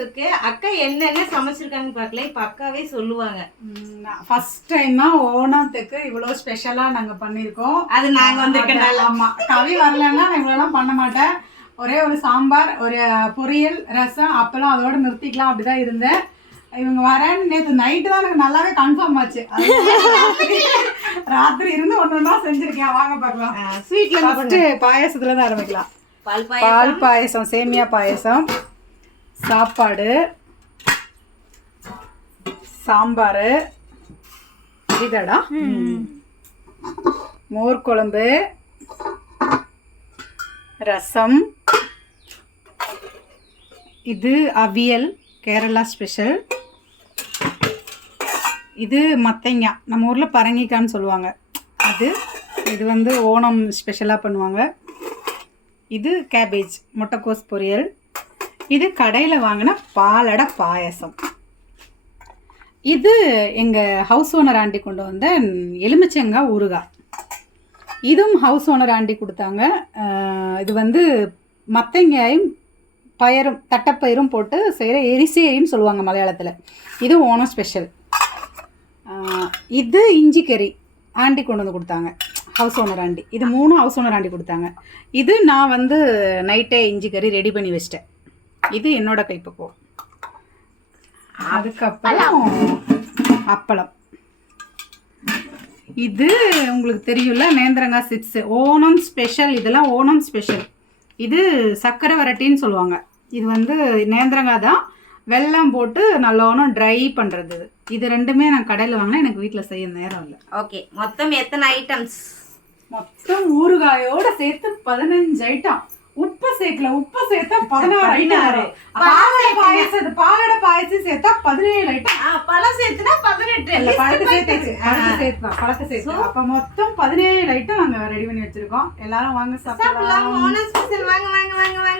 இருக்கு. அக்கா என்னென்ன சமைச்சிருக்காங்கன்னு பார்க்கல, இப்ப அக்காவே சொல்லுவாங்க. ஃபர்ஸ்ட் டைமா ஓணத்துக்கு இவ்வளவு ஸ்பெஷலா நாங்க பண்ணிருக்கோம். அது நாங்க வந்திருக்கனால. ஆமா, கவி வரலன்னா நான் இவ்வளவு பண்ண மாட்டேன். ஒரே ஒரு சாம்பார், ஒரு பொரியல், ரசம், அப்பெல்லாம் அதோட நிறுத்திக்கலாம் அப்படிதான் இருந்தேன். இவங்க வரேன்னு நேற்று நைட்டு தான் எனக்கு நல்லாவே கன்ஃபார்ம் ஆச்சு. ராத்திரி இருந்து ஒன்னொன்னா செஞ்சிருக்கேன். வாங்க பார்க்கலாம். ஸ்வீட்ல ஃபர்ஸ்ட் பாயசத்துல தான் ஆரம்பிக்கலாம். பால் பாயசம், சேமியா பாயசம், சாப்பாடு, சாம்பார், இதடா மோர் குழம்பு, ரசம், இது அவியல் கேரளா ஸ்பெஷல், இது மத்தங்காய் நம்ம ஊரில் பரங்கிக்கான்னு சொல்லுவாங்க அது, இது வந்து ஓணம் ஸ்பெஷலாக பண்ணுவாங்க. இது கேபேஜ் முட்டைக்கோஸ் பொரியல், இது கடையில் வாங்கின பாலடை பாயசம், இது எங்கள் ஹவுஸ் ஓனர் ஆண்டி கொண்டு வந்த எலுமிச்சங்காய் ஊறுகாய், இதுவும் ஹவுஸ் ஓனர் ஆண்டி கொடுத்தாங்க. இது வந்து மத்தங்காயும் பயரும் தட்டைப்பயிரும் போட்டு செய்கிற எரிசேரின்னு சொல்லுவாங்க மலையாளத்தில். இது ஓணம் ஸ்பெஷல். இது இஞ்சி கறி ஆண்டி கொண்டு வந்து கொடுத்தாங்க, ஹவுஸ் ஓனர் ஆண்டி. இது 3 ஹவுஸ் ஓனர் ஆண்டி கொடுத்தாங்க. இது நான் வந்து நைட்டே இஞ்சி கறி ரெடி பண்ணி வச்சிட்டேன். இது என்னோட கைப்பக்குவம். அதுக்கப்புறம் அப்பளம், இது உங்களுக்கு தெரியும்ல நேந்திரங்காய் சிப்ஸ், ஓணம் ஸ்பெஷல். இதெல்லாம் ஓணம் ஸ்பெஷல். இது சக்கரை வரட்டின்னு சொல்லுவாங்க. இது வந்து நேந்திரங்காய் தான், வெல்லம் போட்டு நல்லோணும் ட்ரை பண்ணுறது. இது ரெண்டுமே நான் கடையில் வாங்கினா, எனக்கு வீட்டில் செய்ய நேரம் இல்லை. ஓகே, மொத்தம் எத்தனை ஐட்டம்ஸ்? மொத்தம் ஊறுகாயோட சேர்த்து 15 ஐட்டம். உப்பு சேர்க்கல, உப்பு சேர்த்தா 16 ஐட்டம். பாலடை பாயசம் சேர்த்தா 17 ஐட்டம். பழம் சேர்த்துனா 18. பழத்தை சேர்த்து அப்ப மொத்தம் 17 ஐட்டம் நாங்க ரெடி பண்ணி வச்சிருக்கோம். எல்லாரும் வாங்க சாப்பிடலாம். ஓணம் ஸ்பெஷல் வாங்க வாங்க வாங்க வாங்க.